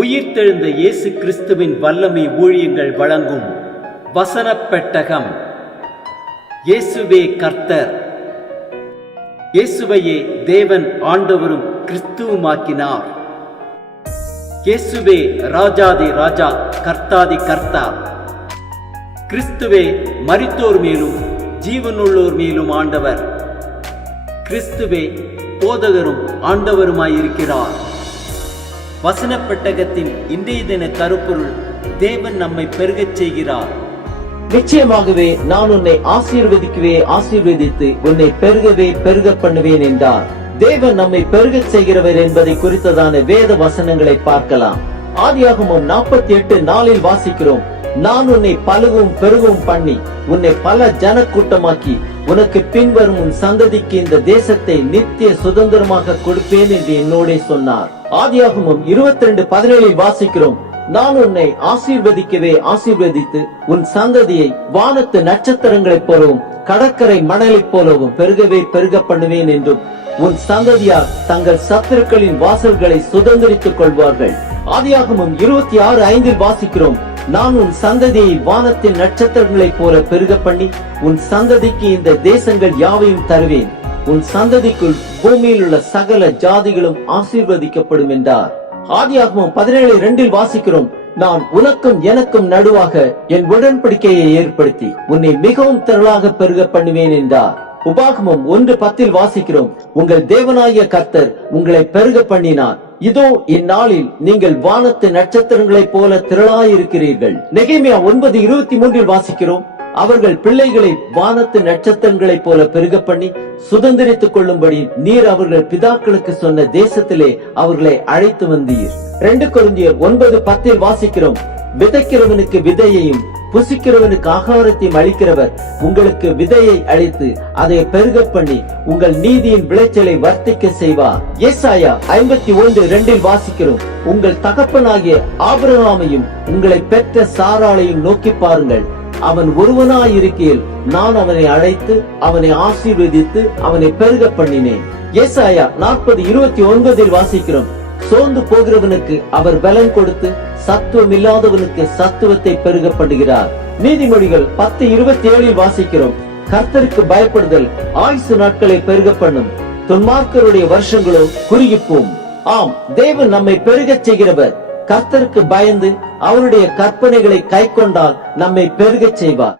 உயிர்த்தெழுந்த இயேசு கிறிஸ்துவின் வல்லமை ஊழியங்கள் வழங்கும் வசனப் பெட்டகம். இயேசுவே கர்த்தர். இயேசுவையே தேவன் ஆண்டவரும் கிறிஸ்துவுமாக்கினார். இயேசுவே ராஜாதி ராஜா, கர்த்தாதி கர்த்தா. கிறிஸ்துவே மரித்தோர் மேலும் ஜீவனுள்ளோர் மேலும் ஆண்டவர். கிறிஸ்துவே போதகரும் ஆண்டவருமாயிருக்கிறார். வசனப் பெட்டகத்தின் இன்றைய தின கருப்பொருள்: தேவன் நம்மை பெருகச் செய்கிறார். நிச்சயமாகவே நான் உன்னை ஆசீர்வதித்து உன்னை பெருகவே பெருக பண்ணுவேன் என்றார். தேவன் நம்மை பெருகச் செய்கிறவர் என்பதை குறித்ததான வேத வசனங்களை பார்க்கலாம். ஆதியாகமம் 48:4 வாசிக்கிறோம்: நான் உன்னை பலுகவும் பெருகவும் பண்ணி உன்னை பல ஜன கூட்டமாக்கி உனக்கு பின்வரும் உன் சந்ததிக்கு இந்த தேசத்தை நித்திய சுதந்திரமாக கொடுப்பேன் என்று என்னோட சொன்னார். ஆதியாகமம் 22:17 வாசிக்கிறோம்: நான் உன்னை ஆசீர்வதித்து உன் சந்ததியை வானத்து நட்சத்திரங்களைப் போலவும் கடற்கரை மணலைப் போலவும் பெருகவே பெருக பண்ணுவேன் என்றும் உன் பெருகவே தங்கள் சத்துருக்களின் வாசல்களை சுதந்திரித்துக் கொள்வார்கள். ஆதியாகமம் 26:5 வாசிக்கிறோம்: நான் உன் சந்ததியை வானத்தின் நட்சத்திரங்களைப் போல பெருக பண்ணி உன் சந்ததிக்கு இந்த தேசங்கள் யாவையும் தருவேன். உன் சந்ததிக்குள் பூமியில் உள்ள சகல ஜாதிகளும் ஆசீர்வதிக்கப்படும் என்றார். ஆதியாகமம் 17:2 வாசிக்கிறோம்: நான் உனக்கும் எனக்கும் நடுவாக என் உடன்படிக்கையை ஏற்படுத்தி உன்னை மிகவும் திரளாக பெருக பண்ணுவேன் என்றார். உபாகமம் 1:10 வாசிக்கிறோம்: உங்கள் தேவனாகிய கர்த்தர் உங்களை பெருக பண்ணினார். இதோ இந்நாளில் நீங்கள் வானத்து நட்சத்திரங்களைப் போல திரளாயிருக்கிறீர்கள். நெகேமியா 9:23 வாசிக்கிறோம்: அவர்கள் பிள்ளைகளை வானத்து நட்சத்திரங்களைப் போல பெருக பண்ணி சுதந்திரித்துக் கொள்ளும்படி நீர் அவர்கள் பிதாக்களுக்கு சொன்ன தேசத்திலே அவர்களை அழைத்து வந்தீர். 2 கொரிந்தியர் 9:10 வாசிக்கிறோம்: விதைக்கிறவனுக்கு விதையையும் புசிக்கிறவனுக்கு ஆகாரத்தையும் அளிக்கிறவர் உங்களுக்கு விதையை அளித்து அதை பெருக பண்ணி உங்கள் நீதியின் விளைச்சலை வர்த்திக்க செய்வார். ஏசாயா 51:2 வாசிக்கிறோம்: உங்கள் தகப்பனாகிய ஆபிரகாமையும் உங்களை பெற்ற சாராளையும் நோக்கி பாருங்கள். அவன் ஒருவனாயிருக்கையில் நான் அவனை அழைத்து அவனை ஆசீர்வதித்து அவனை பெருக பண்ணினேன். ஏசாயா 40:29 வாசிக்கிறோம்: சோர்ந்து போகிறவனுக்கு அவர் பலன் கொடுத்து சத்துவம் இல்லாதவனுக்கு சத்துவத்தை பெருக பண்ணுகிறார். நீதிமொழிகள் 10:27 வாசிக்கிறோம்: கர்த்தருக்கு பயப்படுதல் ஆயுசு நாட்களை பெருக பண்ணும், துன்மார்க்கருடைய வருஷங்களோ குறுகிப்போம். ஆம், தேவன் நம்மை பெருகச் செய்கிறவர். கர்த்தருக்கு பயந்து அவருடைய கற்பனைகளை கைக்கொண்டால் நம்மை பெருகச் செய்வார்.